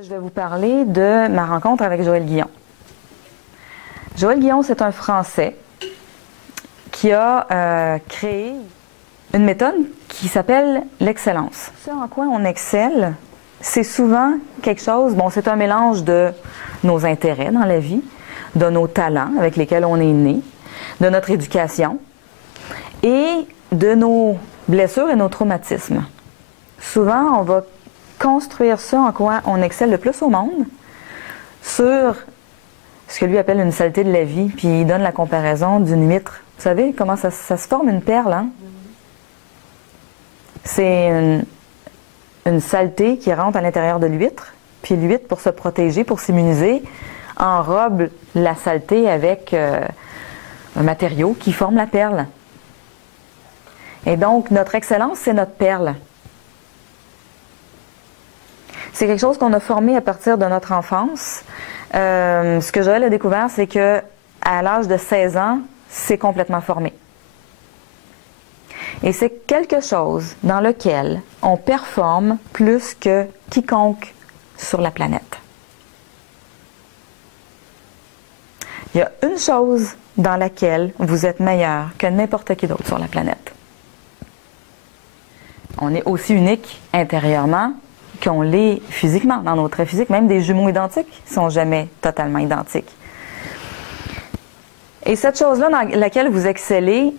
Je vais vous parler de ma rencontre avec Joël Guillon. Joël Guillon, c'est un Français qui a créé une méthode qui s'appelle l'excellence. Ce en quoi on excelle, c'est souvent quelque chose, bon, c'est un mélange de nos intérêts dans la vie, de nos talents avec lesquels on est né, de notre éducation et de nos blessures et nos traumatismes. Souvent, on va construire ça en quoi on excelle le plus au monde sur ce que lui appelle une saleté de la vie, puis il donne la comparaison d'une huître. Vous savez comment ça se forme une perle, hein? C'est une saleté qui rentre à l'intérieur de l'huître, puis l'huître, pour se protéger, pour s'immuniser, enrobe la saleté avec un matériau qui forme la perle. Et donc, notre excellence, c'est notre perle. C'est quelque chose qu'on a formé à partir de notre enfance. Ce que Joël a découvert, c'est que à l'âge de 16 ans, c'est complètement formé. Et c'est quelque chose dans lequel on performe plus que quiconque sur la planète. Il y a une chose dans laquelle vous êtes meilleur que n'importe qui d'autre sur la planète. On est aussi unique intérieurement qu'on l'est physiquement, dans nos traits physiques. Même des jumeaux identiques ne sont jamais totalement identiques. Et cette chose-là dans laquelle vous excellez,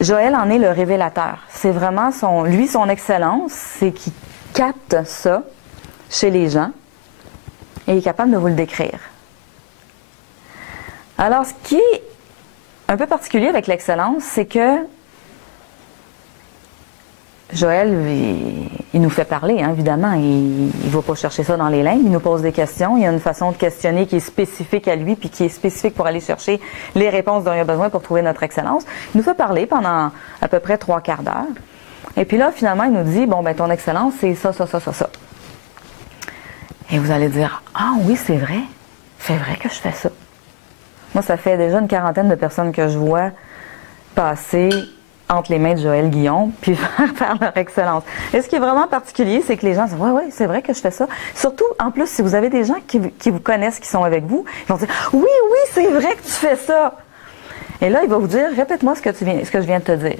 Joël en est le révélateur. C'est vraiment son excellence, c'est qu'il capte ça chez les gens et il est capable de vous le décrire. Alors, ce qui est un peu particulier avec l'excellence, c'est que Joël, il nous fait parler, hein, évidemment. Il ne va pas chercher ça dans les lignes. Il nous pose des questions. Il y a une façon de questionner qui est spécifique à lui, puis qui est spécifique pour aller chercher les réponses dont il a besoin pour trouver notre excellence. Il nous fait parler pendant à peu près 3/4 d'heure. Et puis là, finalement, il nous dit, bon, ben ton excellence, c'est ça, ça, ça, ça, ça. Et vous allez dire, ah oui, c'est vrai. C'est vrai que je fais ça. Moi, ça fait déjà une 40aine de personnes que je vois passer entre les mains de Joël Guillon, puis faire leur excellence. Et ce qui est vraiment particulier, c'est que les gens disent, oui, c'est vrai que je fais ça. Surtout, en plus, si vous avez des gens qui vous connaissent, qui sont avec vous, ils vont dire, oui, c'est vrai que tu fais ça. Et là, il va vous dire, répète-moi ce que je viens de te dire.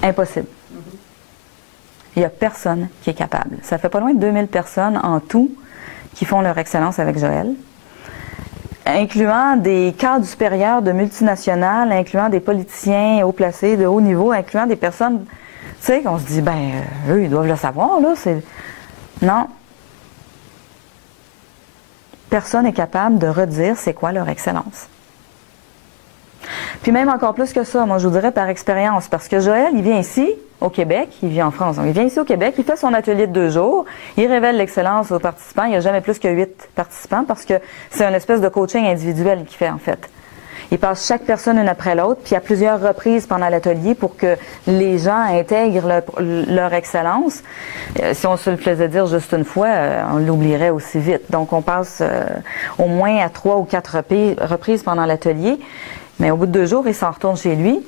Impossible. Il n'y a personne qui est capable. Ça fait pas loin de 2000 personnes en tout qui font leur excellence avec Joël, incluant des cadres supérieurs de multinationales, incluant des politiciens haut placés, de haut niveau, incluant des personnes, tu sais, qu'on se dit, ben, eux, ils doivent le savoir, là. Non. Personne n'est capable de redire c'est quoi leur excellence. Puis même encore plus que ça, moi, je vous dirais par expérience, parce que Joël, il vient ici, au Québec, il vit en France, donc il vient ici au Québec, il fait son atelier de 2 jours, il révèle l'excellence aux participants, il n'y a jamais plus que 8 participants, parce que c'est une espèce de coaching individuel qu'il fait, en fait. Il passe chaque personne une après l'autre, puis à plusieurs reprises pendant l'atelier pour que les gens intègrent leur excellence. Si on se le faisait dire juste une fois, on l'oublierait aussi vite. Donc on passe au moins à 3 ou 4 reprises pendant l'atelier, mais au bout de 2 jours, il s'en retourne chez lui,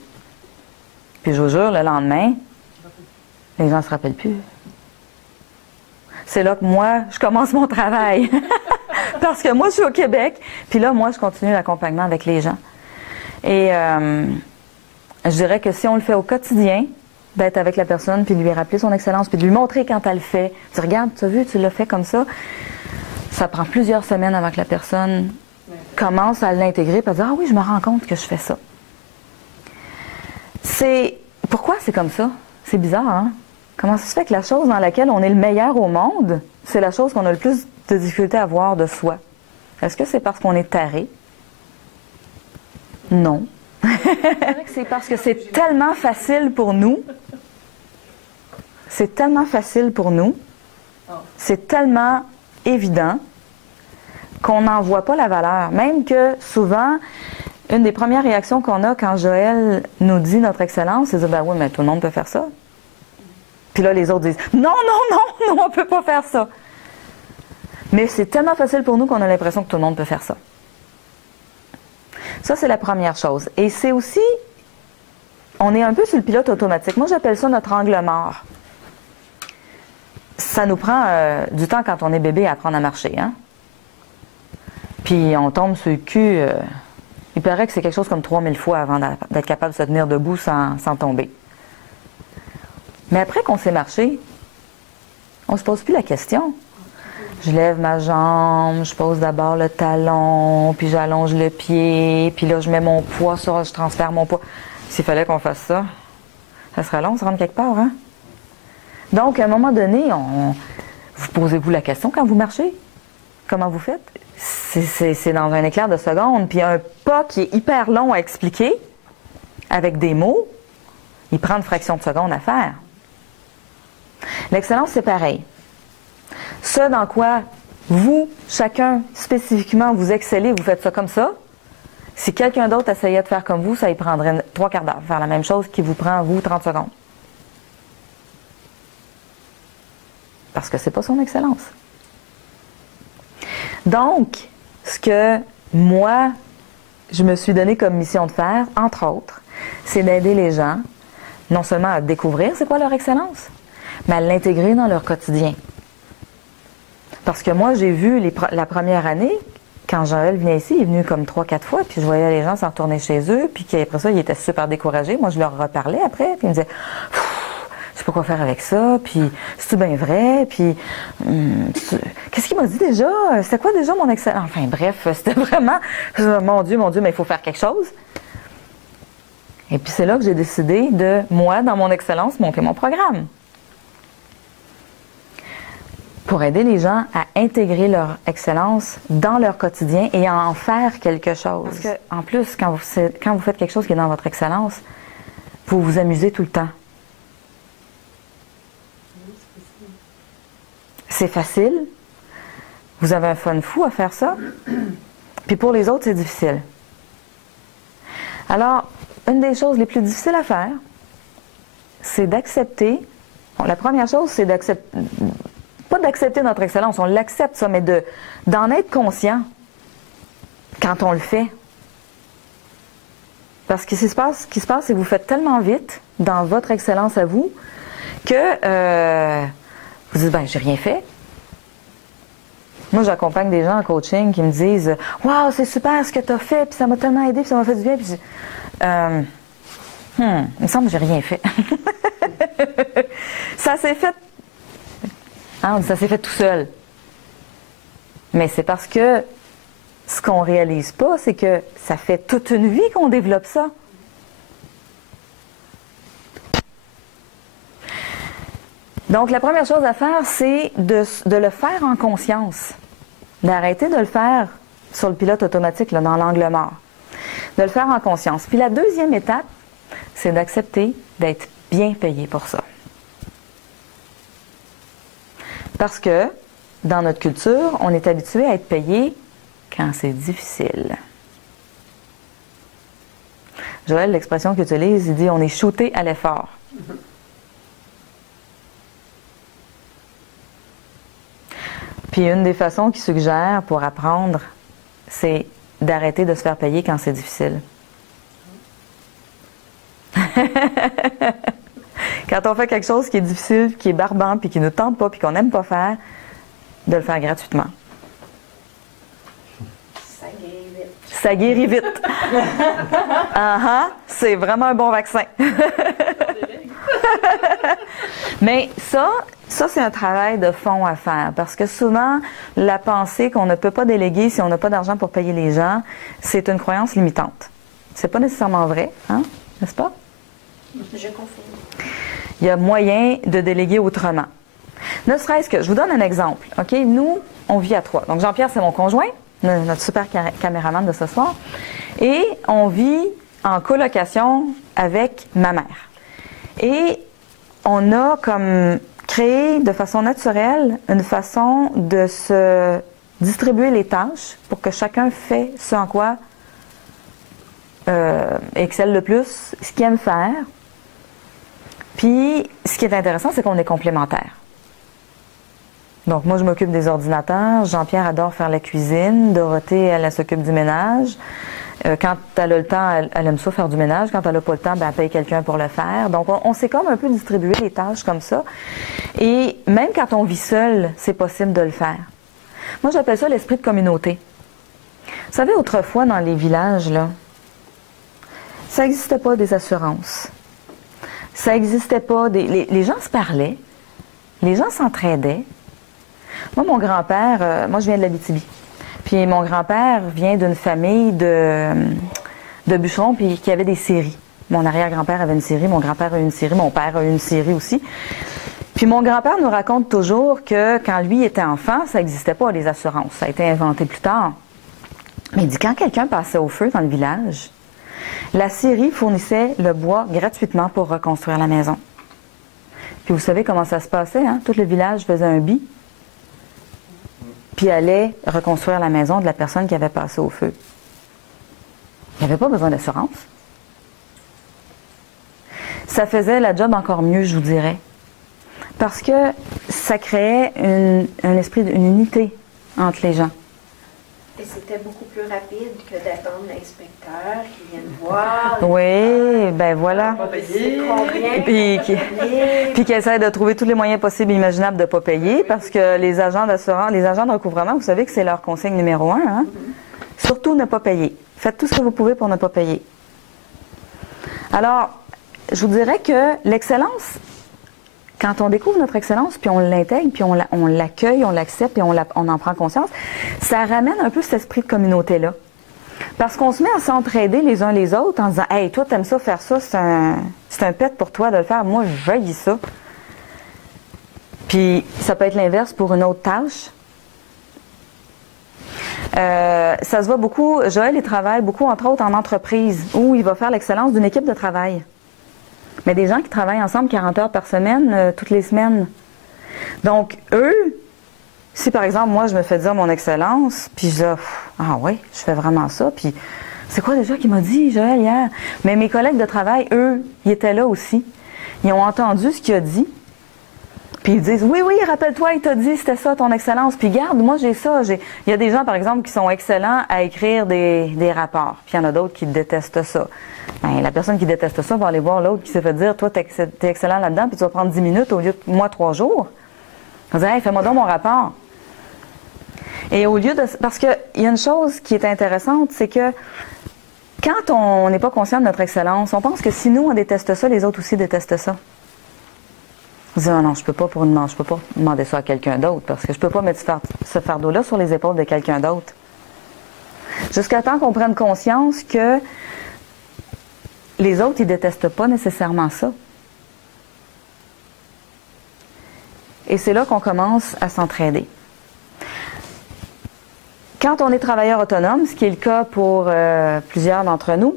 puis je vous jure, le lendemain, les gens ne se rappellent plus. C'est là que moi, je commence mon travail. Parce que moi, je suis au Québec. Puis là, moi, je continue l'accompagnement avec les gens. Et je dirais que si on le fait au quotidien, d'être avec la personne, puis de lui rappeler son excellence, puis de lui montrer quand elle le fait. Tu regardes, tu as vu, tu l'as fait comme ça. Ça prend plusieurs semaines avant que la personne commence à l'intégrer, puis à dire, ah oui, je me rends compte que je fais ça. Pourquoi c'est comme ça? C'est bizarre, hein? Comment ça se fait que la chose dans laquelle on est le meilleur au monde, c'est la chose qu'on a le plus de difficulté à voir de soi? Est-ce que c'est parce qu'on est taré? Non. C'est parce que c'est tellement facile pour nous. C'est tellement facile pour nous. C'est tellement évident qu'on n'en voit pas la valeur. Même que souvent, une des premières réactions qu'on a quand Joël nous dit notre excellence, c'est de dire, ben oui, mais tout le monde peut faire ça. Puis là, les autres disent, non, on ne peut pas faire ça. Mais c'est tellement facile pour nous qu'on a l'impression que tout le monde peut faire ça. Ça, c'est la première chose. Et c'est aussi, on est un peu sur le pilote automatique. Moi, j'appelle ça notre angle mort. ça nous prend du temps quand on est bébé à apprendre à marcher, hein? Puis on tombe sur le cul, il paraît que c'est quelque chose comme 3000 fois avant d'être capable de se tenir debout sans tomber. Mais après qu'on sait marcher, on se pose plus la question. Je lève ma jambe, je pose d'abord le talon, puis j'allonge le pied, puis là je mets mon poids sur, je transfère mon poids. S'il fallait qu'on fasse ça, ça serait long, se rendre quelque part, hein? Donc, à un moment donné, vous posez-vous la question quand vous marchez? Comment vous faites? C'est dans un éclair de seconde, puis un pas qui est hyper long à expliquer, avec des mots, il prend une fraction de seconde à faire. L'excellence, c'est pareil. Ce dans quoi vous, chacun, spécifiquement, vous excellez, vous faites ça comme ça, si quelqu'un d'autre essayait de faire comme vous, ça y prendrait 3 quarts d'heure, faire la même chose qui vous prend, vous, 30 secondes. Parce que c'est pas son excellence. Donc, ce que moi, je me suis donné comme mission de faire, entre autres, c'est d'aider les gens, non seulement à découvrir c'est quoi leur excellence, mais à l'intégrer dans leur quotidien. Parce que moi, j'ai vu la première année, quand Joël venait ici, il est venu comme 3-4 fois, puis je voyais les gens s'en retourner chez eux, puis qu'après ça, ils étaient super découragés. Moi, je leur reparlais après, puis ils me disaient « Je sais pas quoi faire avec ça, puis c'est-tu bien vrai, puis qu'est-ce qu'il m'a dit déjà? C'était quoi déjà mon excellence? » Enfin bref, c'était vraiment « Mon Dieu, mais il faut faire quelque chose. » Et puis c'est là que j'ai décidé de, moi, dans mon excellence, monter mon programme. Pour aider les gens à intégrer leur excellence dans leur quotidien et à en faire quelque chose. Parce que, en plus, quand vous faites quelque chose qui est dans votre excellence, vous vous amusez tout le temps. C'est facile. Vous avez un fun fou à faire ça. Puis pour les autres, c'est difficile. Alors, une des choses les plus difficiles à faire, c'est d'accepter. Bon, la première chose, c'est d'accepter. Pas d'accepter notre excellence, on l'accepte ça, mais d'en être conscient quand on le fait. Parce que ce qui se passe, c'est que vous faites tellement vite dans votre excellence à vous que vous dites, ben, j'ai rien fait. Moi, j'accompagne des gens en coaching qui me disent, waouh, c'est super ce que tu as fait, puis ça m'a tellement aidé, puis ça m'a fait du bien. Puis je dis, il me semble que j'ai rien fait. Ça s'est fait. Hein, on dit ça s'est fait tout seul. Mais c'est parce que ce qu'on réalise pas, c'est que ça fait toute une vie qu'on développe ça. Donc, la première chose à faire, c'est de le faire en conscience. D'arrêter de le faire sur le pilote automatique, là, dans l'angle mort. De le faire en conscience. Puis la deuxième étape, c'est d'accepter d'être bien payé pour ça. Parce que, dans notre culture, on est habitué à être payé quand c'est difficile. Joël, l'expression qu'il utilise, il dit « on est shooté à l'effort ». Puis une des façons qu'il suggère pour apprendre, c'est d'arrêter de se faire payer quand c'est difficile. Quand on fait quelque chose qui est difficile, qui est barbant, puis qui ne tente pas, puis qu'on n'aime pas faire, de le faire gratuitement. Ça guérit vite. Ça guérit vite. C'est vraiment un bon vaccin. Mais ça c'est un travail de fond à faire. Parce que souvent, la pensée qu'on ne peut pas déléguer si on n'a pas d'argent pour payer les gens, c'est une croyance limitante. C'est pas nécessairement vrai, hein? N'est-ce pas? Je confirme. Il y a moyen de déléguer autrement. Ne serait-ce que, je vous donne un exemple. OK? Nous, on vit à 3. Donc, Jean-Pierre, c'est mon conjoint, notre super caméraman de ce soir. Et on vit en colocation avec ma mère. Et on a comme créé de façon naturelle une façon de se distribuer les tâches pour que chacun fait ce en quoi excelle le plus, ce qu'il aime faire. Puis, ce qui est intéressant, c'est qu'on est complémentaires. Donc, moi, je m'occupe des ordinateurs. Jean-Pierre adore faire la cuisine. Dorothée, elle s'occupe du ménage. Quand elle a le temps, elle aime ça faire du ménage. Quand elle n'a pas le temps, ben, elle paye quelqu'un pour le faire. Donc, on s'est comme un peu distribué les tâches comme ça. Et même quand on vit seul, c'est possible de le faire. Moi, j'appelle ça l'esprit de communauté. Vous savez, autrefois, dans les villages, là, ça n'existait pas des assurances. Ça n'existait pas les gens se parlaient. Les gens s'entraidaient. Moi, mon grand-père, moi, je viens de l'Abitibi. Puis mon grand-père vient d'une famille de bûcherons puis qui avait des scieries. Mon arrière-grand-père avait une scierie, mon grand-père a eu une scierie, mon père a eu une scierie aussi. Puis mon grand-père nous raconte toujours que quand lui était enfant, ça n'existait pas les assurances. Ça a été inventé plus tard. Mais il dit quand quelqu'un passait au feu dans le village, la scierie fournissait le bois gratuitement pour reconstruire la maison. Puis vous savez comment ça se passait, hein? Tout le village faisait un bi, puis allait reconstruire la maison de la personne qui avait passé au feu. Il n'y avait pas besoin d'assurance. Ça faisait la job encore mieux, je vous dirais. Parce que ça créait un esprit d'une unité entre les gens. Et c'était beaucoup plus rapide que d'attendre l'inspecteur qui vienne voir. Oui, ben voilà. Puis qui essaie de trouver tous les moyens possibles et imaginables de ne pas payer, parce que les agents d'assurance, les agents de recouvrement, vous savez que c'est leur consigne numéro 1. Hein? Surtout ne pas payer. Faites tout ce que vous pouvez pour ne pas payer. Alors, je vous dirais que l'excellence, quand on découvre notre excellence, puis on l'intègre, puis on l'accueille, on l'accepte, puis on en prend conscience, ça ramène un peu cet esprit de communauté-là. Parce qu'on se met à s'entraider les uns les autres en disant « Hey, toi, t'aimes ça, faire ça, c'est un pet pour toi de le faire. Moi, je veuille ça. » Puis, ça peut être l'inverse pour une autre tâche. Ça se voit beaucoup, Joël, il travaille beaucoup, entre autres, en entreprise, où il va faire l'excellence d'une équipe de travail. Mais des gens qui travaillent ensemble 40 heures par semaine, toutes les semaines. Donc, eux, si par exemple, moi, je me fais dire mon excellence, puis je dis, ah oui, je fais vraiment ça, puis c'est quoi déjà qu'il m'a dit, Joël, hier? Mais mes collègues de travail, eux, ils étaient là aussi. Ils ont entendu ce qu'il a dit, puis ils disent, oui, oui, rappelle-toi, il t'a dit, c'était ça, ton excellence. Puis garde, moi, j'ai ça. Il y a des gens, par exemple, qui sont excellents à écrire des rapports, puis il y en a d'autres qui détestent ça. Bien, la personne qui déteste ça va aller voir l'autre qui s'est fait dire, toi, t'es excellent là-dedans, puis tu vas prendre 10 minutes au lieu de moi 3 jours. On va dire, hey, fais-moi donc mon rapport. Et au lieu de... Parce qu'il y a une chose qui est intéressante, c'est que quand on n'est pas conscient de notre excellence, on pense que si nous, on déteste ça, les autres aussi détestent ça. On se dit, oh non, je peux pas demander ça à quelqu'un d'autre, parce que je peux pas mettre ce fardeau-là sur les épaules de quelqu'un d'autre. Jusqu'à temps qu'on prenne conscience que les autres, ils détestent pas nécessairement ça. Et c'est là qu'on commence à s'entraider. Quand on est travailleur autonome, ce qui est le cas pour plusieurs d'entre nous,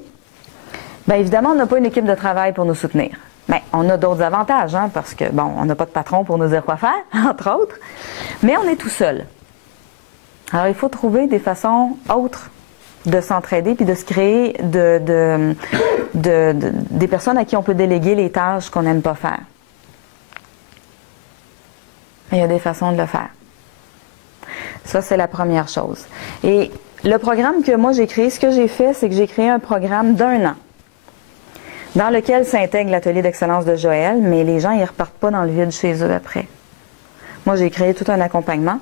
bien évidemment, on n'a pas une équipe de travail pour nous soutenir. Mais on a d'autres avantages, hein, parce que, bon, on n'a pas de patron pour nous dire quoi faire, entre autres, mais on est tout seul. Alors, il faut trouver des façons autres de s'entraider puis de se créer des personnes à qui on peut déléguer les tâches qu'on n'aime pas faire. Il y a des façons de le faire. Ça, c'est la première chose. Et le programme que moi j'ai créé, ce que j'ai fait, c'est que j'ai créé un programme d'1 an dans lequel s'intègre l'atelier d'excellence de Joël, mais les gens, ils ne repartent pas dans le vide chez eux après. Moi, j'ai créé tout un accompagnement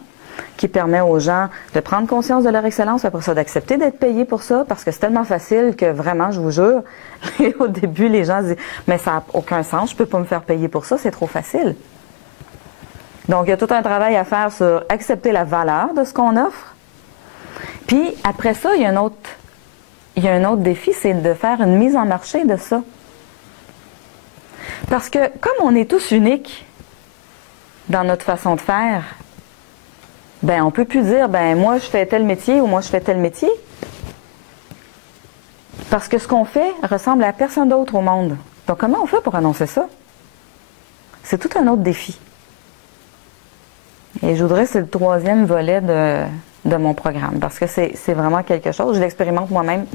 qui permet aux gens de prendre conscience de leur excellence, après ça, d'accepter d'être payés pour ça, parce que c'est tellement facile que vraiment, je vous jure, au début, les gens disent « Mais ça n'a aucun sens, je ne peux pas me faire payer pour ça, c'est trop facile. » Donc, il y a tout un travail à faire sur accepter la valeur de ce qu'on offre. Puis, après ça, il y a un autre défi, c'est de faire une mise en marché de ça. Parce que, comme on est tous uniques dans notre façon de faire, ben on peut plus dire, ben moi je fais tel métier ou moi je fais tel métier. Parce que ce qu'on fait ressemble à personne d'autre au monde. Donc, comment on fait pour annoncer ça? C'est tout un autre défi. Et je voudrais, c'est le 3e volet de mon programme, parce que c'est vraiment quelque chose. Je l'expérimente moi-même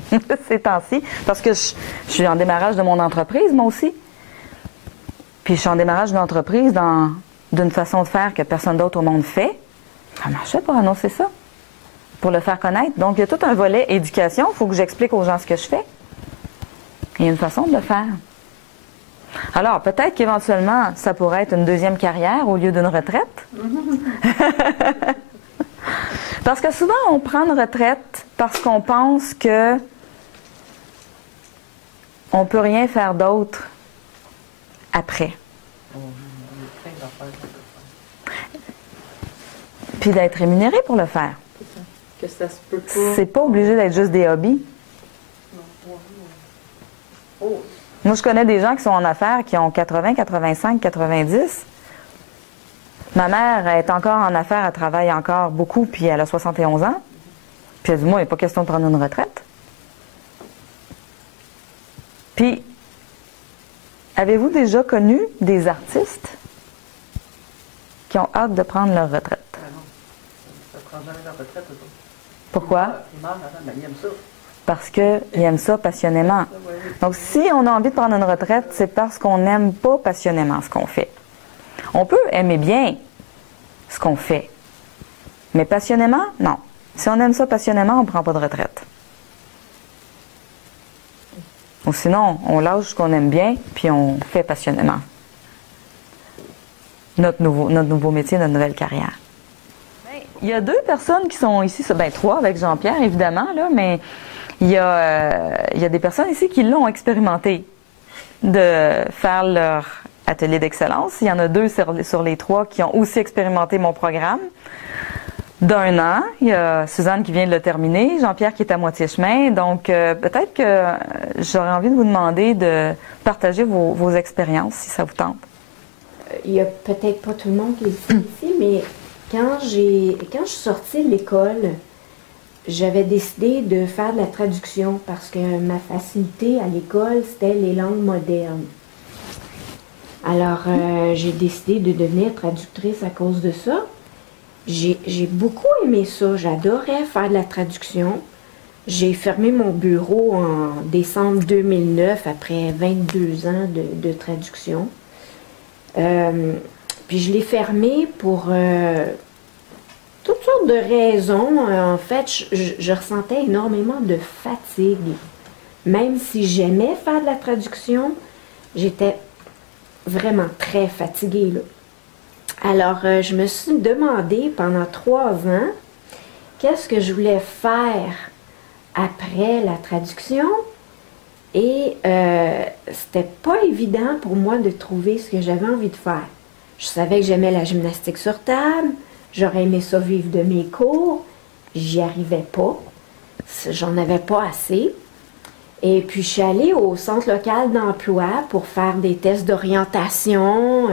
ces temps-ci, parce que je suis en démarrage de mon entreprise, moi aussi. Puis je suis en démarrage d'une entreprise d'une façon de faire que personne d'autre au monde fait. Comment je fais pour annoncer ça? pour le faire connaître. Donc, il y a tout un volet éducation. Il faut que j'explique aux gens ce que je fais. Il y a une façon de le faire. Alors, peut-être qu'éventuellement, ça pourrait être une deuxième carrière au lieu d'une retraite. Parce que souvent, on prend une retraite parce qu'on pense que on peut rien faire d'autre après. Puis d'être rémunéré pour le faire. Que ça se peut pas. C'est pas obligé d'être juste des hobbies. Oh. Moi, je connais des gens qui sont en affaires, qui ont 80, 85, 90. Ma mère est encore en affaires, elle travaille encore beaucoup, puis elle a 71 ans. Puis elle dit, moi, il n'est pas question de prendre une retraite. Puis, avez-vous déjà connu des artistes qui ont hâte de prendre leur retraite? Ah non, ça prend jamais la retraite. Ça. Pourquoi? Ils meurent avant, mais ils aiment ça. Parce qu'ils aiment ça passionnément. Donc, si on a envie de prendre une retraite, c'est parce qu'on n'aime pas passionnément ce qu'on fait. On peut aimer bien ce qu'on fait, mais passionnément, non. Si on aime ça passionnément, on ne prend pas de retraite. Ou sinon, on lâche ce qu'on aime bien, puis on fait passionnément. Notre nouveau métier, notre nouvelle carrière. Il y a 2 personnes qui sont ici, ben 3 avec Jean-Pierre, évidemment, là, mais il y a des personnes ici qui l'ont expérimenté, de faire leur atelier d'excellence. Il y en a 2 sur les 3 qui ont aussi expérimenté mon programme d'1 an. Il y a Suzanne qui vient de le terminer, Jean-Pierre qui est à moitié chemin. Donc, peut-être que j'aurais envie de vous demander de partager vos expériences, si ça vous tente. Il n'y a peut-être pas tout le monde qui le sait ici, mais quand je suis sortie de l'école, j'avais décidé de faire de la traduction parce que ma facilité à l'école, c'était les langues modernes. Alors, j'ai décidé de devenir traductrice à cause de ça. J'ai beaucoup aimé ça. J'adorais faire de la traduction. J'ai fermé mon bureau en décembre 2009 après 22 ans de traduction. Puis je l'ai fermé pour toutes sortes de raisons. En fait, je ressentais énormément de fatigue. Même si j'aimais faire de la traduction, j'étais vraiment très fatiguée, là. Alors, je me suis demandé pendant 3 ans qu'est-ce que je voulais faire après la traduction. Et c'était pas évident pour moi de trouver ce que j'avais envie de faire. Je savais que j'aimais la gymnastique sur table, j'aurais aimé ça vivre de mes cours, j'y arrivais pas, j'en avais pas assez. Et puis je suis allée au centre local d'emploi pour faire des tests d'orientation.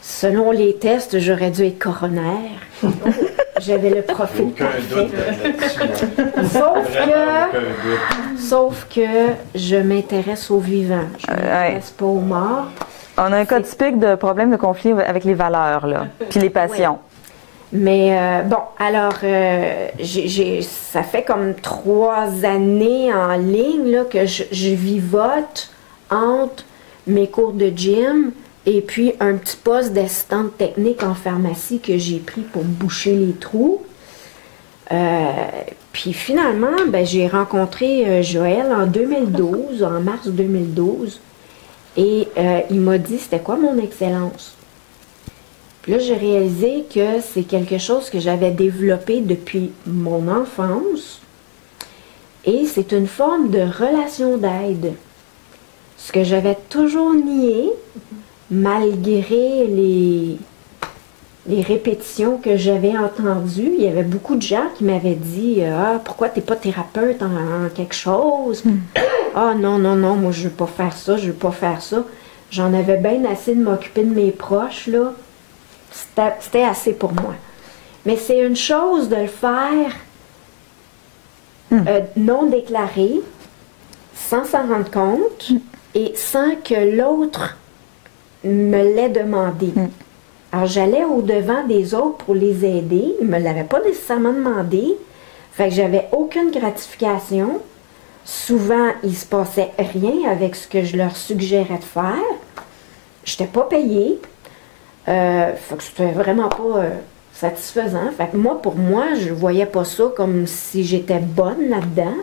Selon les tests, j'aurais dû être coroner. J'avais le profil parfait. Sauf que je m'intéresse aux vivants. Je ne m'intéresse pas aux morts. On a un cas typique de problème de conflit avec les valeurs, là, puis les passions. Oui. Mais bon, alors, ça fait comme 3 années en ligne là, que je vivote entre mes cours de gym et puis un petit poste d'assistante technique en pharmacie que j'ai pris pour boucher les trous. Puis finalement, ben, j'ai rencontré Joël en 2012, en mars 2012, et il m'a dit c'était quoi mon excellence. Puis là, j'ai réalisé que c'est quelque chose que j'avais développé depuis mon enfance, et c'est une forme de relation d'aide. Ce que j'avais toujours nié, malgré les répétitions que j'avais entendues. Il y avait beaucoup de gens qui m'avaient dit « Ah, pourquoi tu n'es pas thérapeute en quelque chose? Ah non, non, non, moi je veux pas faire ça, je veux pas faire ça. » J'en avais bien assez de m'occuper de mes proches, là. C'était assez pour moi. Mais c'est une chose de le faire non déclaré, sans s'en rendre compte et sans que l'autre me l'ait demandé. Alors, j'allais au-devant des autres pour les aider. Ils ne me l'avaient pas nécessairement demandé. Fait que j'avais aucune gratification. Souvent, il ne se passait rien avec ce que je leur suggérais de faire. Je n'étais pas payée. Fait que c'était vraiment pas... satisfaisant. Fait que moi, pour moi, je voyais pas ça comme si j'étais bonne là-dedans.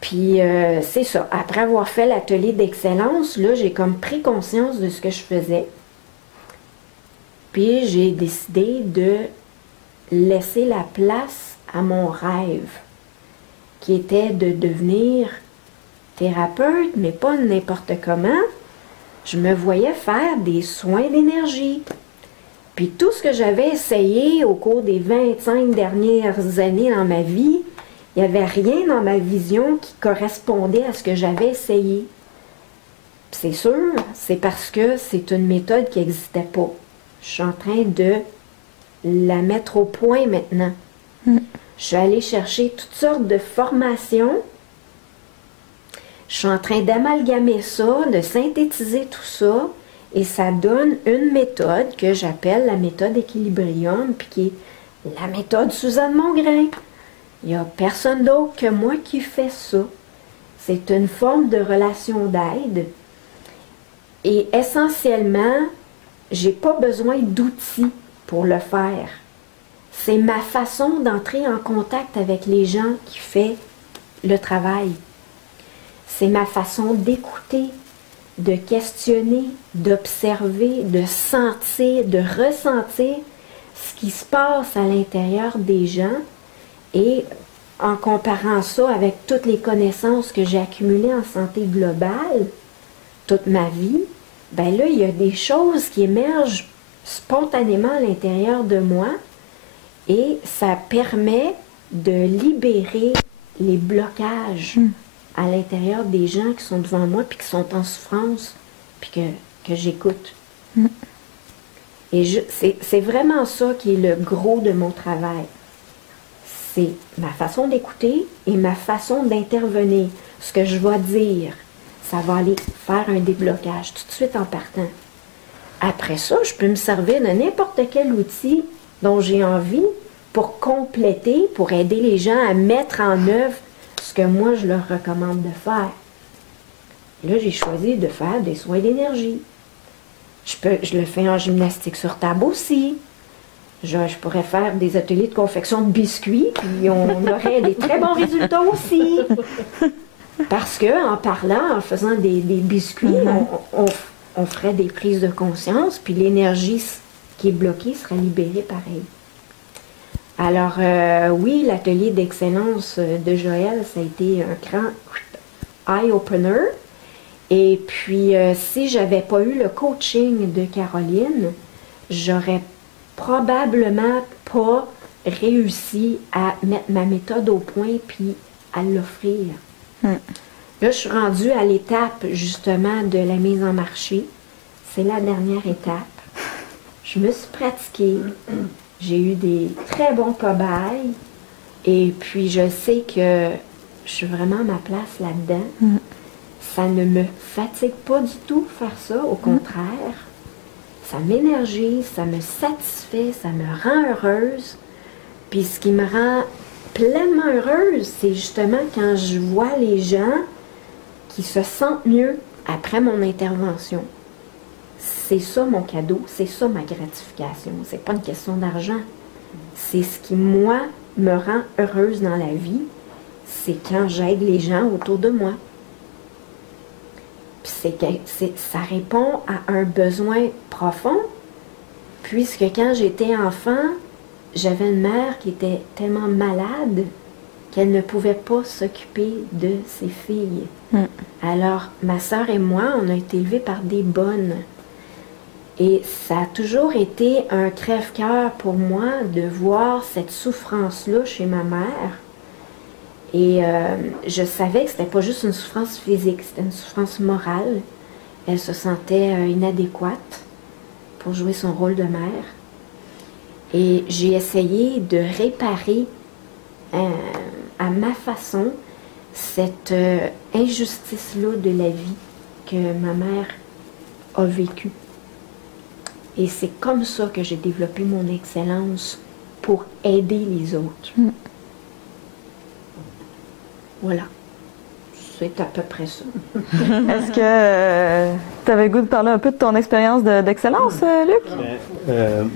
Puis c'est ça. Après avoir fait l'atelier d'excellence, là, j'ai comme pris conscience de ce que je faisais. Puis j'ai décidé de laisser la place à mon rêve, qui était de devenir thérapeute, mais pas n'importe comment. Je me voyais faire des soins d'énergie. Puis tout ce que j'avais essayé au cours des 25 dernières années dans ma vie, il n'y avait rien dans ma vision qui correspondait à ce que j'avais essayé. C'est sûr, c'est parce que c'est une méthode qui n'existait pas. Je suis en train de la mettre au point maintenant. Je suis allée chercher toutes sortes de formations. Je suis en train d'amalgamer ça, de synthétiser tout ça, et ça donne une méthode que j'appelle la méthode Équilibrium, puis qui est la méthode Suzanne Mongrain. Il n'y a personne d'autre que moi qui fait ça. C'est une forme de relation d'aide. Et essentiellement, j'ai pas besoin d'outils pour le faire. C'est ma façon d'entrer en contact avec les gens qui fait le travail. C'est ma façon d'écouter, de questionner, d'observer, de sentir, de ressentir ce qui se passe à l'intérieur des gens. Et en comparant ça avec toutes les connaissances que j'ai accumulées en santé globale, toute ma vie, ben là, il y a des choses qui émergent spontanément à l'intérieur de moi et ça permet de libérer les blocages à l'intérieur des gens qui sont devant moi puis qui sont en souffrance puis que j'écoute. Et c'est vraiment ça qui est le gros de mon travail. C'est ma façon d'écouter et ma façon d'intervenir. Ce que je vais dire, ça va aller faire un déblocage tout de suite en partant. Après ça, je peux me servir de n'importe quel outil dont j'ai envie pour compléter, pour aider les gens à mettre en œuvre ce que moi je leur recommande de faire. Là, j'ai choisi de faire des soins d'énergie. Je le fais en gymnastique sur table aussi. Je pourrais faire des ateliers de confection de biscuits, puis on aurait des très bons résultats aussi. Parce que en parlant, en faisant des biscuits, on ferait des prises de conscience, puis l'énergie qui est bloquée serait libérée pareil. Alors, oui, l'atelier d'excellence de Joël, ça a été un grand eye-opener. Et puis, si j'avais pas eu le coaching de Caroline, j'aurais probablement pas réussi à mettre ma méthode au point puis à l'offrir. Là, je suis rendue à l'étape justement de la mise en marché. C'est la dernière étape. Je me suis pratiquée. J'ai eu des très bons cobayes. Et puis, je sais que je suis vraiment à ma place là-dedans. Ça ne me fatigue pas du tout faire ça. Au contraire. Ça m'énergise, ça me satisfait, ça me rend heureuse. Puis ce qui me rend pleinement heureuse, c'est justement quand je vois les gens qui se sentent mieux après mon intervention. C'est ça mon cadeau, c'est ça ma gratification. C'est pas une question d'argent. C'est ce qui, moi, me rend heureuse dans la vie. C'est quand j'aide les gens autour de moi. Ça répond à un besoin profond, puisque quand j'étais enfant, j'avais une mère qui était tellement malade qu'elle ne pouvait pas s'occuper de ses filles. Alors, ma sœur et moi, on a été élevés par des bonnes. Et ça a toujours été un crève-cœur pour moi de voir cette souffrance-là chez ma mère. Et je savais que c'était pas juste une souffrance physique, c'était une souffrance morale. Elle se sentait inadéquate pour jouer son rôle de mère. Et j'ai essayé de réparer à ma façon cette injustice-là de la vie que ma mère a vécue. Et c'est comme ça que j'ai développé mon excellence pour aider les autres. Voilà. C'est à peu près ça. Est-ce que tu avais le goût de parler un peu de ton expérience d'excellence, Luc?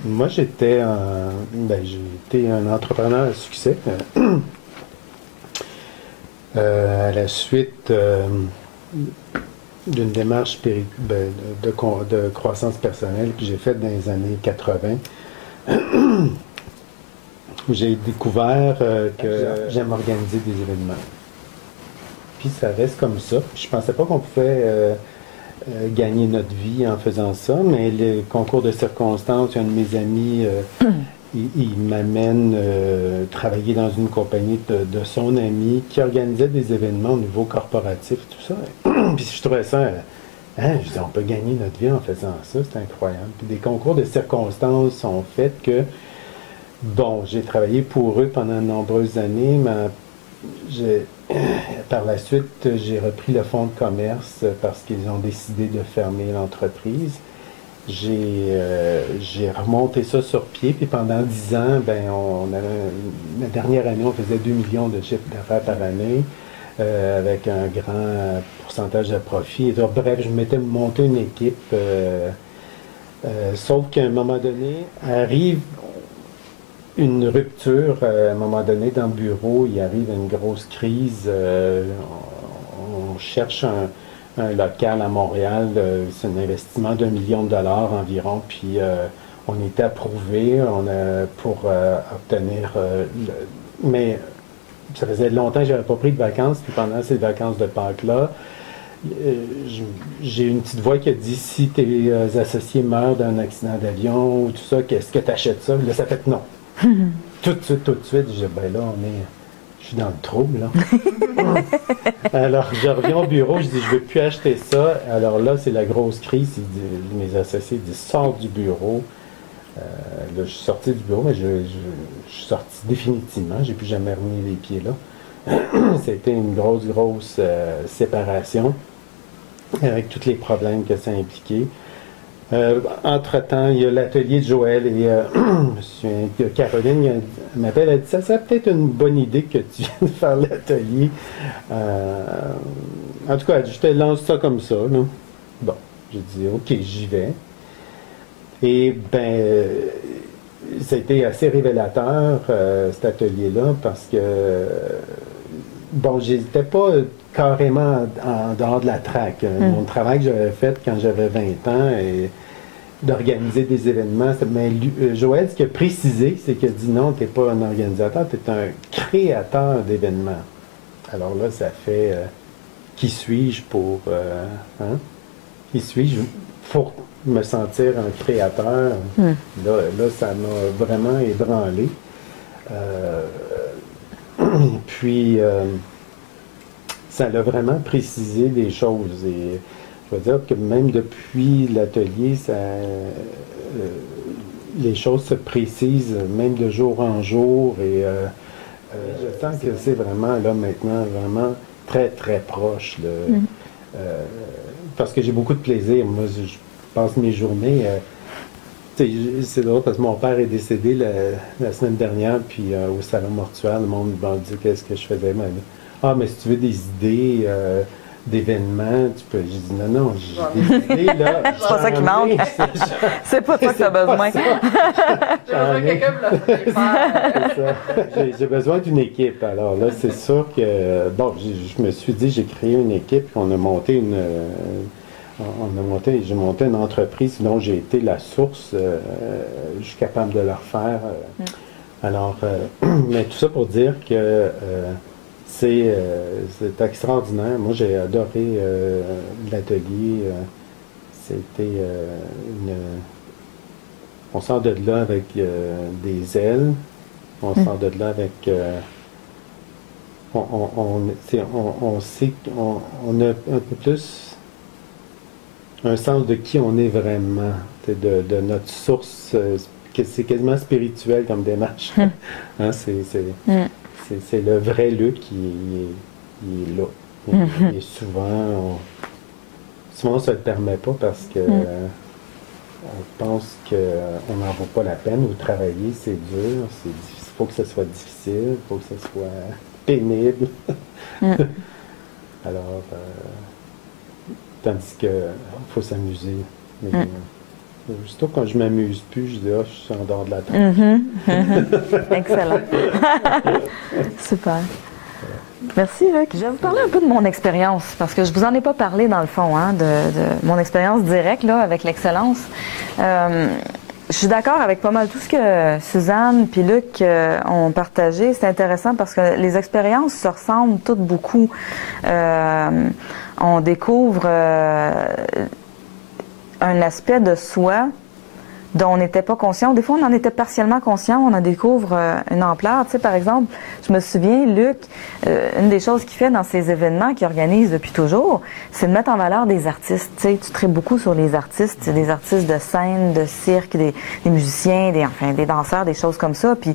Moi, j'ai été un entrepreneur à succès. À la suite d'une démarche de croissance personnelle que j'ai faite dans les années 80, où j'ai découvert que j'aime organiser des événements. Puis ça reste comme ça. Je pensais pas qu'on pouvait gagner notre vie en faisant ça, mais le concours de circonstances, un de mes amis, il m'amène travailler dans une compagnie de son ami qui organisait des événements au niveau corporatif, tout ça. Puis je trouvais ça, je dis, on peut gagner notre vie en faisant ça, c'est incroyable. Puis des concours de circonstances ont fait que, bon, j'ai travaillé pour eux pendant de nombreuses années, mais par la suite, j'ai repris le fonds de commerce parce qu'ils ont décidé de fermer l'entreprise. J'ai remonté ça sur pied, puis pendant 10 ans, la dernière année, on faisait 2 millions de chiffres d'affaires par année, avec un grand pourcentage de profit. Et donc, bref, je m'étais monté une équipe, sauf qu'à un moment donné, arrive une rupture, à un moment donné, dans le bureau, il arrive une grosse crise, on cherche un local à Montréal, c'est un investissement d'1 million de dollars environ, puis on était approuvé pour obtenir... mais ça faisait longtemps que je n'avais pas pris de vacances, puis pendant ces vacances de Pâques-là, j'ai une petite voix qui a dit « Si tes associés meurent d'un accident d'avion ou tout ça, qu'est-ce que tu achètes ça? » Là, ça fait non. Tout de suite, je dis « Ben là, je suis dans le trouble, là. » Alors, je reviens au bureau, je dis, je ne veux plus acheter ça. Alors là, c'est la grosse crise. Mes associés disent, sors du bureau. Là, je suis sorti du bureau, mais je suis sorti définitivement. Je n'ai plus jamais remis les pieds là. C'était une grosse séparation, avec tous les problèmes que ça impliquait. Entre-temps, il y a l'atelier de Joël et Caroline elle m'appelle, elle dit, ça serait peut-être une bonne idée que tu viennes faire l'atelier. En tout cas, je te lance ça comme ça. Là. Bon, j'ai dit, OK, j'y vais. Et ça a été assez révélateur, cet atelier-là, parce que, bon, j'étais pas carrément en dehors de la traque. Mon travail que j'avais fait quand j'avais 20 ans et d'organiser des événements. Mais Joël, ce qu'il a précisé, c'est qu'il a dit non, tu n'es pas un organisateur, tu es un créateur d'événements. Alors là, ça fait qui suis-je pour... Qui suis-je pour me sentir un créateur? Là, ça m'a vraiment ébranlé. Puis... ça l'a vraiment précisé des choses. Et je veux dire que même depuis l'atelier, les choses se précisent, même de jour en jour. Et je sens que c'est vraiment, là, maintenant, vraiment très, très proche. Parce que j'ai beaucoup de plaisir. Moi, je passe mes journées... c'est drôle parce que mon père est décédé la semaine dernière, puis au salon mortuaire, le monde m'a dit qu'est-ce que je faisais. Ah, mais si tu veux des idées d'événements, tu peux. J'ai dit non, j'ai des idées là. C'est pas ça qui manque. C'est pas ça que tu as besoin. J'ai besoin de quelqu'un pour le faire. J'ai besoin d'une équipe. Alors là, c'est sûr que. Bon, je me suis dit, j'ai créé une équipe, on a monté j'ai monté une entreprise dont j'ai été la source. Je suis capable de le refaire. Alors, mais tout ça pour dire que. C'est extraordinaire. Moi, j'ai adoré l'atelier. C'était on sort de là avec des ailes. On sort de là avec... on sait qu'on a un peu plus un sens de qui on est vraiment, de notre source. C'est quasiment spirituel comme démarche. Hein, c'est le vrai Luc qui est là. Et souvent, on ne se le permet pas parce que on pense qu'on n'en vaut pas la peine. Ou travailler, c'est dur, il faut que ce soit difficile, il faut que ce soit pénible. Alors, tandis que faut s'amuser. Mais surtout quand je m'amuse plus, je dis, ah, je suis en dehors de la tête. Excellent. Super. Merci, Luc. Je vais vous parler un peu de mon expérience, parce que je vous en ai pas parlé dans le fond, hein, de mon expérience directe là, avec l'excellence. Je suis d'accord avec pas mal tout ce que Suzanne puis Luc ont partagé. C'est intéressant parce que les expériences se ressemblent toutes beaucoup. On découvre un aspect de soi dont on n'était pas conscient. Des fois, on en était partiellement conscient, on en découvre une ampleur. Tu sais, par exemple, je me souviens, Luc, une des choses qu'il fait dans ses événements qu'il organise depuis toujours, c'est de mettre en valeur des artistes. Tu sais, tu traites beaucoup sur les artistes, des artistes de scène, de cirque, des musiciens, des danseurs, des choses comme ça. Puis,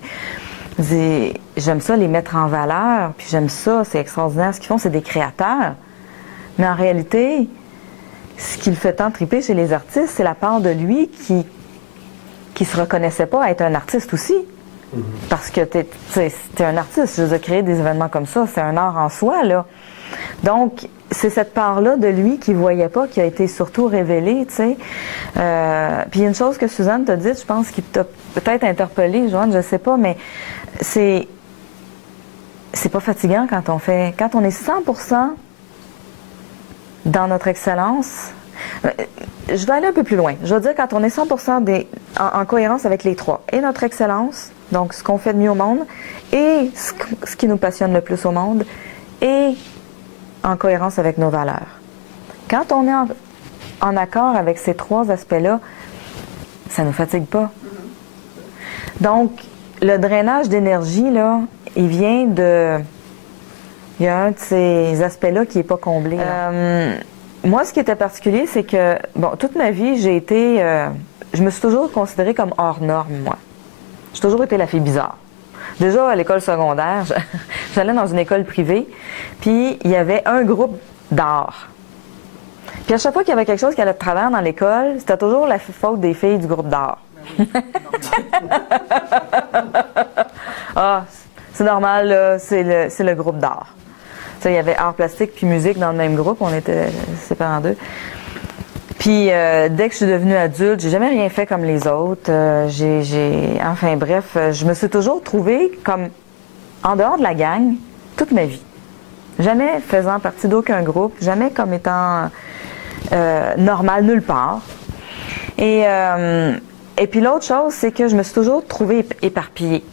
j'aime ça les mettre en valeur, puis j'aime ça, c'est extraordinaire. Ce qu'ils font, c'est des créateurs. Mais en réalité, ce qui le fait tant triper chez les artistes, c'est la part de lui qui se reconnaissait pas être un artiste aussi. Parce que t'es un artiste. Je veux dire, créer des événements comme ça, c'est un art en soi, là. Donc, c'est cette part-là de lui qu'il voyait pas, qui a été surtout révélée, tu sais. Puis il y a une chose que Suzanne t'a dit, je pense, qui t'a peut-être interpellée, Joanne, je sais pas, mais c'est pas fatigant quand on est 100% dans notre excellence. Je vais aller un peu plus loin. Je veux dire, quand on est 100% en cohérence avec les trois, et notre excellence, donc ce qu'on fait de mieux au monde, et ce qui nous passionne le plus au monde, et en cohérence avec nos valeurs. Quand on est en accord avec ces trois aspects-là, ça ne nous fatigue pas. Donc, le drainage d'énergie, là, il vient de... Il y a un de ces aspects-là qui n'est pas comblé. Moi, ce qui était particulier, c'est que, bon, toute ma vie, je me suis toujours considérée comme hors norme, moi. J'ai toujours été la fille bizarre. Déjà, à l'école secondaire, j'allais dans une école privée, puis il y avait un groupe d'art. Puis à chaque fois qu'il y avait quelque chose qui allait de travers dans l'école, c'était toujours la faute des filles du groupe d'art. Ah, c'est normal, là, c'est le groupe d'art. Il y avait art plastique puis musique dans le même groupe, on était séparés en deux. Puis dès que je suis devenue adulte, j'ai jamais rien fait comme les autres. Enfin bref, je me suis toujours trouvée comme en dehors de la gang toute ma vie. Jamais faisant partie d'aucun groupe, jamais comme étant normale nulle part. Et puis l'autre chose, c'est que je me suis toujours trouvée éparpillée.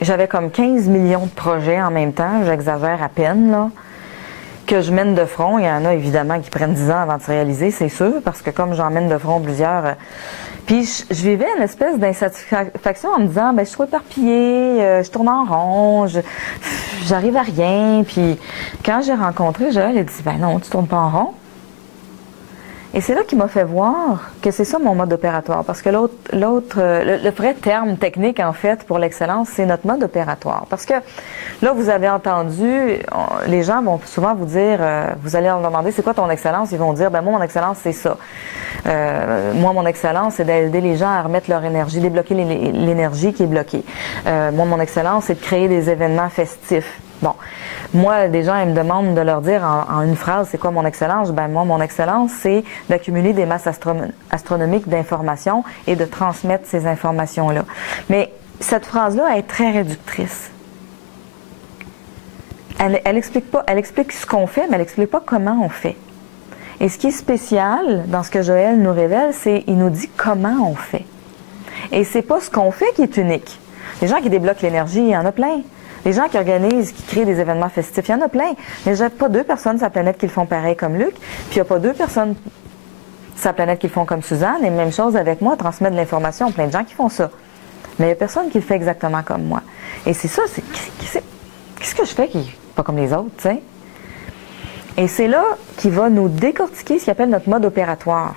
J'avais comme 15 millions de projets en même temps, j'exagère à peine, là, que je mène de front. Il y en a évidemment qui prennent 10 ans avant de se réaliser, c'est sûr, parce que comme j'en mène de front plusieurs... puis je vivais une espèce d'insatisfaction en me disant, ben je suis trop éparpillée, je tourne en rond, j'arrive à rien. Puis quand j'ai rencontré Joël, elle dit, ben non, tu tournes pas en rond. Et c'est là qu'il m'a fait voir que c'est ça mon mode opératoire. Parce que le vrai terme technique, en fait, pour l'excellence, c'est notre mode opératoire. Parce que là, vous avez entendu, les gens vont souvent vous dire, vous allez leur demander, c'est quoi ton excellence? Ils vont dire, ben moi, mon excellence, c'est ça. Moi, mon excellence, c'est d'aider les gens à remettre leur énergie, débloquer l'énergie qui est bloquée. Moi, mon excellence, c'est de créer des événements festifs. Bon. Moi, des gens, ils me demandent de leur dire en une phrase, c'est quoi mon excellence? Ben moi, mon excellence, c'est d'accumuler des masses astronomiques d'informations et de transmettre ces informations-là. Mais cette phrase-là, elle est très réductrice. Elle explique ce qu'on fait, mais elle n'explique pas comment on fait. Et ce qui est spécial dans ce que Joël nous révèle, c'est qu'il nous dit comment on fait. Et c'est pas ce qu'on fait qui est unique. Les gens qui débloquent l'énergie, il y en a plein. Les gens qui organisent, qui créent des événements festifs, il y en a plein. Mais il n'y a pas 2 personnes sur la planète qui le font pareil comme Luc, puis il n'y a pas 2 personnes sur la planète qui le font comme Suzanne, et même chose avec moi, transmettre de l'information, plein de gens qui font ça. Mais il n'y a personne qui le fait exactement comme moi. Et c'est ça, qu'est-ce que je fais qui n'est pas comme les autres, tu sais? Et c'est là qu'il va nous décortiquer ce qu'il appelle notre mode opératoire,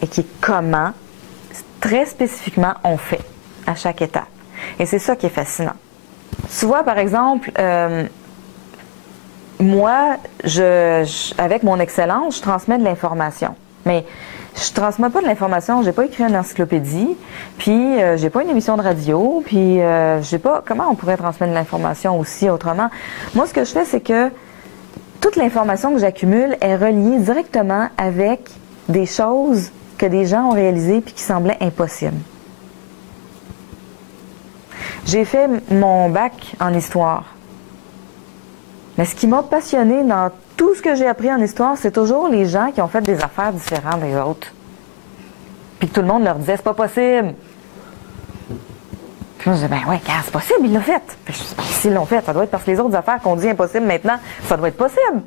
et qui est comment, très spécifiquement, on fait à chaque étape. Et c'est ça qui est fascinant. Tu vois, par exemple, moi, avec mon excellence, je transmets de l'information. Mais je transmets pas de l'information, j'ai pas écrit une encyclopédie, puis j'ai pas une émission de radio, puis j'ai pas... Comment on pourrait transmettre de l'information aussi autrement? Moi, ce que je fais, c'est que toute l'information que j'accumule est reliée directement avec des choses que des gens ont réalisées puis qui semblaient impossibles. J'ai fait mon bac en histoire. Mais ce qui m'a passionné dans tout ce que j'ai appris en histoire, c'est toujours les gens qui ont fait des affaires différentes des autres. Puis que tout le monde leur disait, c'est pas possible. Puis moi, je disais, ben ouais, c'est possible, ils l'ont fait. Puis je dis, ben, s'ils l'ont fait, ça doit être parce que les autres affaires qu'on dit impossibles maintenant, ça doit être possible.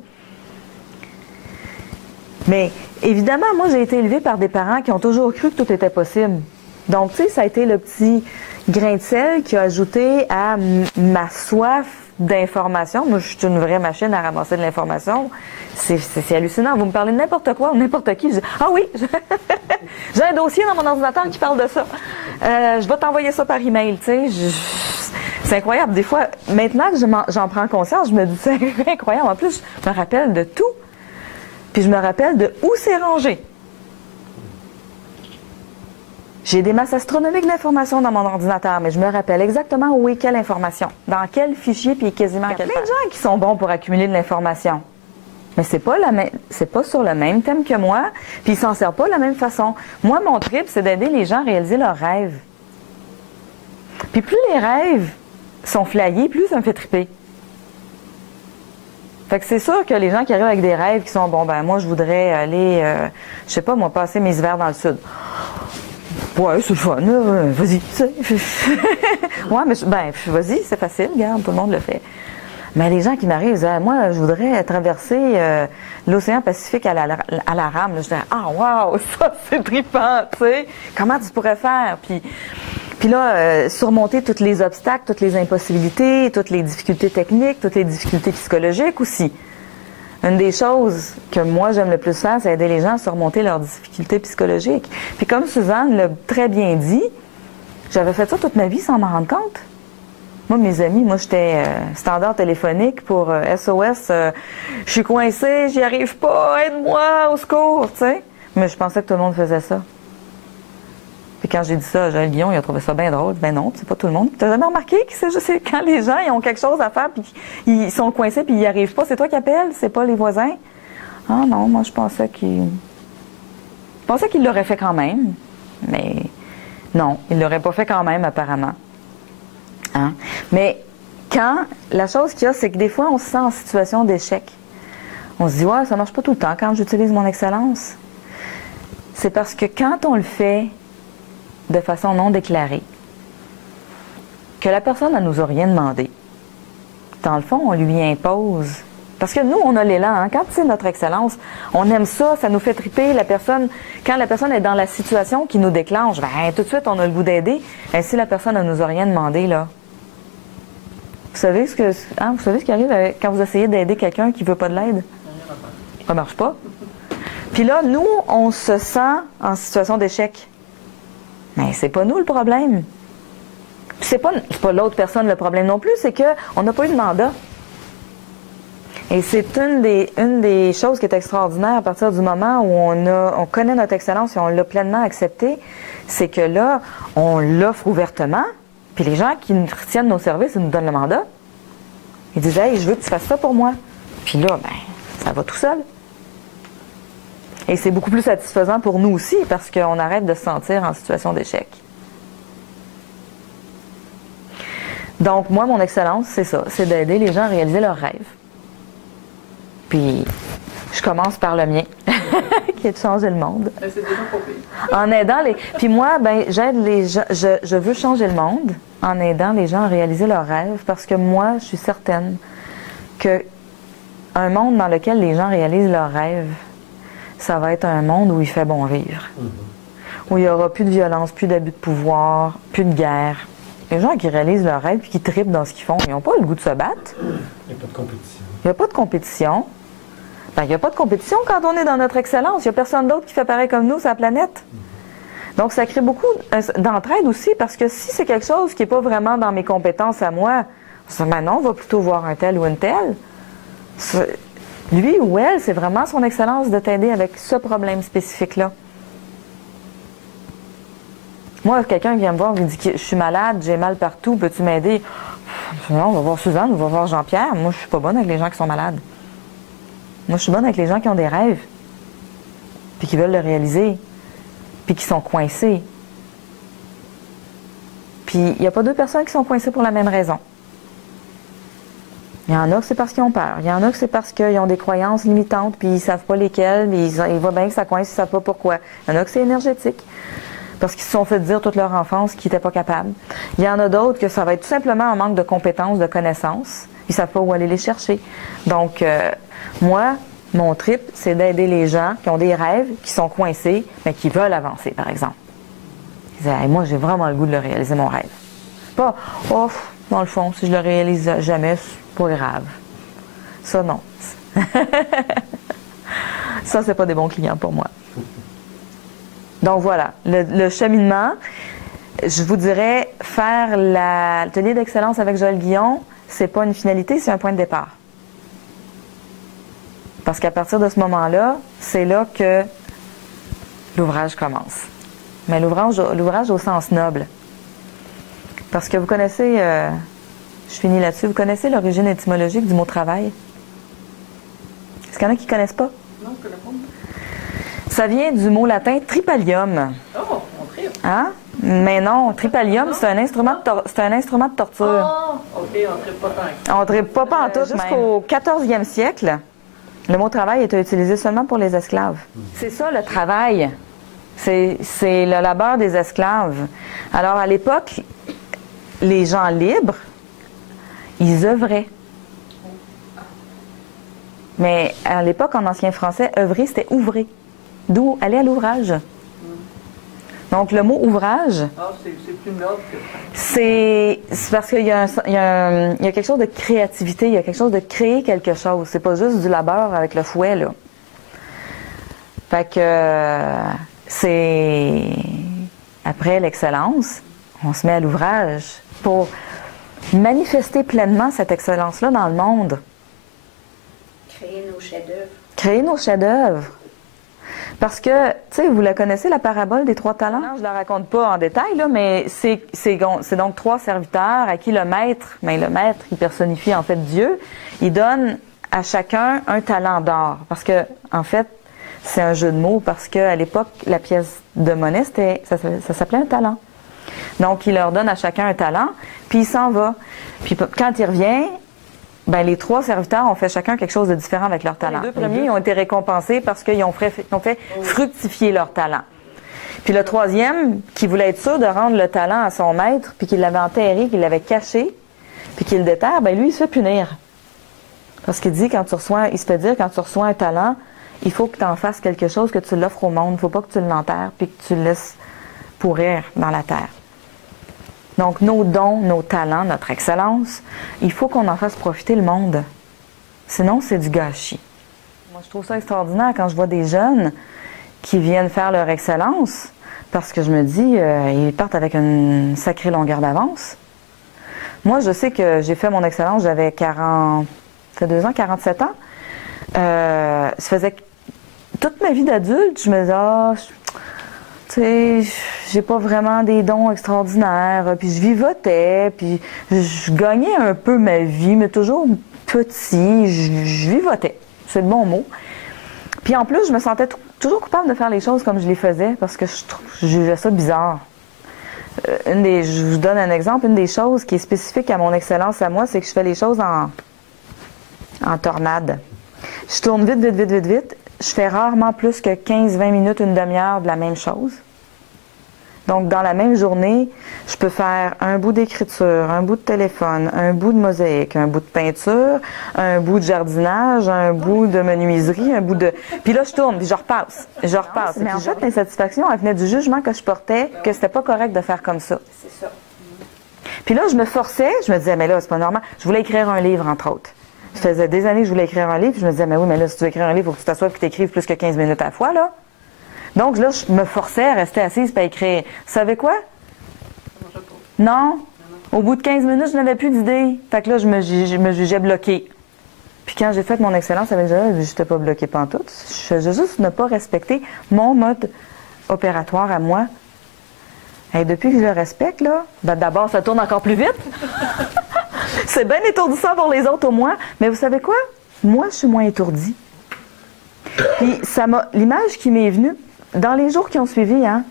Mais évidemment, moi, j'ai été élevée par des parents qui ont toujours cru que tout était possible. Donc, tu sais, ça a été le petit grain de sel qui a ajouté à ma soif d'information. Moi, je suis une vraie machine à ramasser de l'information. C'est hallucinant. Vous me parlez de n'importe quoi ou n'importe qui. Je dis, ah oui, j'ai un dossier dans mon ordinateur qui parle de ça. Je vais t'envoyer ça par email, tu sais. C'est incroyable. Des fois, maintenant que j'en prends conscience, je me dis, c'est incroyable. En plus, je me rappelle de tout. Puis je me rappelle de où c'est rangé. J'ai des masses astronomiques d'informations dans mon ordinateur, mais je me rappelle exactement où est quelle information, dans quel fichier, puis quasiment quel. Il y a plein de gens qui sont bons pour accumuler de l'information. Mais c'est pas sur le même thème que moi, puis ils s'en servent pas de la même façon. Moi, mon trip, c'est d'aider les gens à réaliser leurs rêves. Puis plus les rêves sont flyés, plus ça me fait triper. Fait que c'est sûr que les gens qui arrivent avec des rêves qui sont, bon, ben moi, je voudrais aller, je sais pas, moi, passer mes hivers dans le sud. Ouais, c'est le fun, vas-y, tu sais. Ouais, mais ben, vas-y, c'est facile, regarde, tout le monde le fait. Mais les gens qui m'arrivent, ils disent, moi, je voudrais traverser l'océan Pacifique à la rame. Là, je dis, ah, wow, ça, c'est trippant, tu sais. Comment tu pourrais faire? Puis là, surmonter tous les obstacles, toutes les impossibilités, toutes les difficultés techniques, toutes les difficultés psychologiques aussi. Une des choses que moi j'aime le plus faire, c'est aider les gens à surmonter leurs difficultés psychologiques. Puis comme Suzanne l'a très bien dit, j'avais fait ça toute ma vie sans m'en rendre compte. Moi, mes amis, j'étais standard téléphonique pour SOS, je suis coincée, j'y arrive pas, aide-moi, au secours, tu sais. Mais je pensais que tout le monde faisait ça. Puis quand j'ai dit ça à Joël Guillon, il a trouvé ça bien drôle. Ben non, c'est pas tout le monde. T'as jamais remarqué que c'est juste quand les gens ils ont quelque chose à faire puis ils sont coincés puis ils n'y arrivent pas, c'est toi qui appelles, c'est pas les voisins? Ah non, moi je pensais qu'il l'aurait fait quand même. Mais non, il l'aurait pas fait quand même apparemment. Hein? Mais la chose qu'il y a, c'est que des fois on se sent en situation d'échec. On se dit, ouais, ça marche pas tout le temps quand j'utilise mon excellence. C'est parce que quand on le fait de façon non déclarée, que la personne ne nous a rien demandé, dans le fond, on lui impose. Parce que nous, on a l'élan. Hein? Quand c'est notre excellence, on aime ça, ça nous fait triper. Quand la personne est dans la situation qui nous déclenche, ben, tout de suite, on a le goût d'aider. Et si la personne ne nous a rien demandé, là, vous savez ce qui arrive quand vous essayez d'aider quelqu'un qui ne veut pas de l'aide? Ça ne marche pas. Puis là, nous, on se sent en situation d'échec. Mais c'est pas nous le problème. C'est pas l'autre personne le problème non plus, c'est qu'on n'a pas eu de mandat. Et c'est une des choses qui est extraordinaire à partir du moment où on connaît notre excellence et on l'a pleinement accepté, c'est que là, on l'offre ouvertement, puis les gens qui nous tiennent nos services, ils nous donnent le mandat. Ils disent, hey, je veux que tu fasses ça pour moi. Puis là, ben, ça va tout seul. Et c'est beaucoup plus satisfaisant pour nous aussi parce qu'on arrête de se sentir en situation d'échec. Donc, moi, mon excellence, c'est ça. C'est d'aider les gens à réaliser leurs rêves. Puis, je commence par le mien, qui est de changer le monde. C'est déjà pas pire. En aidant les... Puis moi, ben, j'aide les gens... Je veux changer le monde en aidant les gens à réaliser leurs rêves parce que moi, je suis certaine que un monde dans lequel les gens réalisent leurs rêves, ça va être un monde où il fait bon vivre. Où il n'y aura plus de violence, plus d'abus de pouvoir, plus de guerre. Les gens qui réalisent leurs rêves et qui trippent dans ce qu'ils font, ils n'ont pas le goût de se battre. Il n'y a pas de compétition. Il n'y a pas de compétition. Ben, il n'y a pas de compétition quand on est dans notre excellence. Il n'y a personne d'autre qui fait pareil comme nous sur la planète. Donc, ça crée beaucoup d'entraide aussi, parce que si c'est quelque chose qui n'est pas vraiment dans mes compétences à moi, ben non, on va plutôt voir un tel ou une telle. Lui ou elle, c'est vraiment son excellence de t'aider avec ce problème spécifique-là. Moi, quelqu'un vient me voir et me dit que je suis malade, j'ai mal partout, peux-tu m'aider? Non, on va voir Suzanne, on va voir Jean-Pierre. Moi, je suis pas bonne avec les gens qui sont malades. Moi, je suis bonne avec les gens qui ont des rêves, puis qui veulent le réaliser, puis qui sont coincés. Puis, il n'y a pas deux personnes qui sont coincées pour la même raison. Il y en a que c'est parce qu'ils ont peur. Il y en a que c'est parce qu'ils ont des croyances limitantes, puis ils ne savent pas lesquelles, mais ils voient bien que ça coince, ils ne savent pas pourquoi. Il y en a que c'est énergétique, parce qu'ils se sont fait dire toute leur enfance qu'ils n'étaient pas capables. Il y en a d'autres que ça va être tout simplement un manque de compétences, de connaissances. Ils ne savent pas où aller les chercher. Donc, moi, mon trip, c'est d'aider les gens qui ont des rêves, qui sont coincés, mais qui veulent avancer, par exemple. Ils disent, hey, moi, j'ai vraiment le goût de le réaliser, mon rêve. Pas, oh, dans le fond, si je le réalise jamais, c'est pas grave. Ça, non. Ça, c'est pas des bons clients pour moi. Donc, voilà. Le cheminement, je vous dirais, faire l'atelier d'excellence avec Joël Guillon, c'est pas une finalité, c'est un point de départ. Parce qu'à partir de ce moment-là, c'est là que l'ouvrage commence. Mais l'ouvrage au sens noble. Parce que vous connaissez, je finis là-dessus, vous connaissez l'origine étymologique du mot travail? Est-ce qu'il y en a qui ne connaissent pas? Non, je ne connais pas. Ça vient du mot latin tripalium. Oh, on tripe. Hein? Mais non, tripalium, c'est un instrument de torture. Oh, OK, on ne tripe pas tant. On ne tripe pas pantoute. Jusqu'au 14e siècle, le mot travail était utilisé seulement pour les esclaves. C'est ça, le travail. C'est le labeur des esclaves. Alors, à l'époque, les gens libres, ils œuvraient. Mais à l'époque, en ancien français, œuvrer, c'était ouvrer. D'où aller à l'ouvrage. Donc, le mot ouvrage, c'est plus noble que c'est parce qu'il y a quelque chose de créativité, il y a quelque chose de créer quelque chose. C'est pas juste du labeur avec le fouet, là. Fait que c'est après l'excellence, on se met à l'ouvrage pour manifester pleinement cette excellence-là dans le monde. Créer nos chefs-d'œuvre. Créer nos chefs-d'œuvre. Parce que, tu sais, vous la connaissez, la parabole des 3 talents? Non, je ne la raconte pas en détail, là, mais c'est donc 3 serviteurs à qui le maître, il personnifie en fait Dieu, il donne à chacun un talent d'or. Parce que, en fait, c'est un jeu de mots, parce qu'à l'époque, la pièce de monnaie, ça s'appelait un talent. Donc, il leur donne à chacun un talent, puis il s'en va. Puis quand il revient, ben, les 3 serviteurs ont fait chacun quelque chose de différent avec leur talent. Les 2 premiers ont été récompensés parce qu'ils ont fait fructifier leur talent. Puis le 3e, qui voulait être sûr de rendre le talent à son maître, puis qu'il l'avait enterré, qu'il l'avait caché, puis qu'il le déterre, ben lui, il se fait punir. Parce qu'il dit, il se fait dire, quand tu reçois un talent, il faut que tu en fasses quelque chose, que tu l'offres au monde. Il ne faut pas que tu l'enterres, puis que tu le laisses pourrir dans la terre. Donc, nos dons, nos talents, notre excellence, il faut qu'on en fasse profiter le monde. Sinon, c'est du gâchis. Moi, je trouve ça extraordinaire quand je vois des jeunes qui viennent faire leur excellence, parce que je me dis, ils partent avec une sacrée longueur d'avance. Moi, je sais que j'ai fait mon excellence, j'avais 47 ans. Ça faisait toute ma vie d'adulte, je me disais, tu sais, j'ai pas vraiment des dons extraordinaires, puis je vivotais, puis je gagnais un peu ma vie, mais toujours petit, je vivotais, c'est le bon mot. Puis en plus, je me sentais toujours coupable de faire les choses comme je les faisais, parce que je jugeais ça bizarre. Je vous donne un exemple, une des choses qui est spécifique à mon excellence à moi, c'est que je fais les choses en tornade. Je tourne vite. Je fais rarement plus que 15-20 minutes, une demi-heure de la même chose. Donc, dans la même journée, je peux faire un bout d'écriture, un bout de téléphone, un bout de mosaïque, un bout de peinture, un bout de jardinage, un bout de menuiserie, un bout de... Puis là, je tourne, puis je repasse. Mais en fait, l'insatisfaction, elle venait du jugement que je portais, que c'était pas correct de faire comme ça. C'est ça. Puis là, je me forçais, je me disais, mais là, c'est pas normal. Je voulais écrire un livre, entre autres. Ça faisait des années que je voulais écrire un livre, puis je me disais, mais oui, mais là, si tu veux écrire un livre, il faut que tu t'assoies et que tu écrives plus que 15 minutes à la fois, là. Donc là, je me forçais à rester assise et à écrire. Vous savez quoi? Non. Au bout de 15 minutes, je n'avais plus d'idée. Fait que là, je me jugeais bloquée. Puis quand j'ai fait mon excellence avec Joël, je n'étais pas bloquée pantoute. Je faisais juste ne pas respecter mon mode opératoire à moi. Et depuis que je le respecte, là, ben d'abord, ça tourne encore plus vite. C'est bien étourdissant pour les autres au moins. Mais vous savez quoi? Moi, je suis moins étourdie. Puis l'image qui m'est venue, dans les jours qui ont suivi, hein,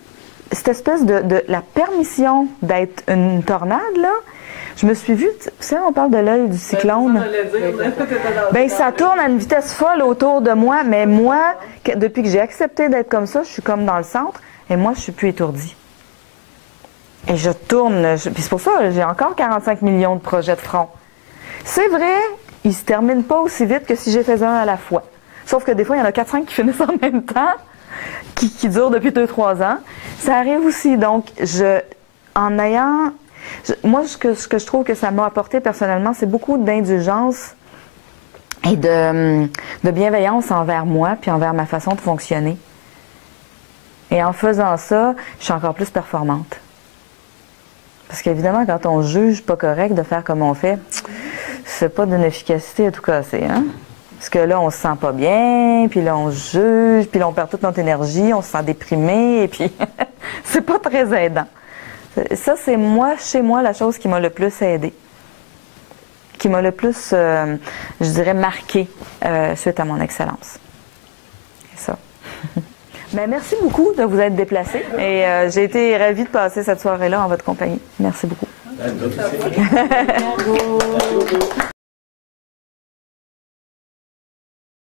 cette espèce de la permission d'être une tornade, là, je me suis vue, tu sais, on parle de l'œil du cyclone. Ben, ça tourne à une vitesse folle autour de moi, mais moi, depuis que j'ai accepté d'être comme ça, je suis comme dans le centre, et moi, je suis plus étourdie. Et je tourne, puis c'est pour ça, j'ai encore 45 millions de projets de front. C'est vrai, ils se terminent pas aussi vite que si j'ai fait un à la fois. Sauf que des fois, il y en a 4-5 qui finissent en même temps, qui durent depuis 2-3 ans. Ça arrive aussi. Donc, moi, ce que je trouve que ça m'a apporté personnellement, c'est beaucoup d'indulgence et de bienveillance envers moi puis envers ma façon de fonctionner. Et en faisant ça, je suis encore plus performante. Parce qu'évidemment, quand on juge pas correct de faire comme on fait, c'est pas d'une efficacité à tout casser, hein? Parce que là, on se sent pas bien, puis là, on juge, puis là, on perd toute notre énergie, on se sent déprimé, et puis c'est pas très aidant. Ça, c'est chez moi, la chose qui m'a le plus aidée. Qui m'a le plus, je dirais, marqué suite à mon excellence. C'est ça. Ben, merci beaucoup de vous être déplacé. Et j'ai été ravie de passer cette soirée-là en votre compagnie. Merci beaucoup. Bravo.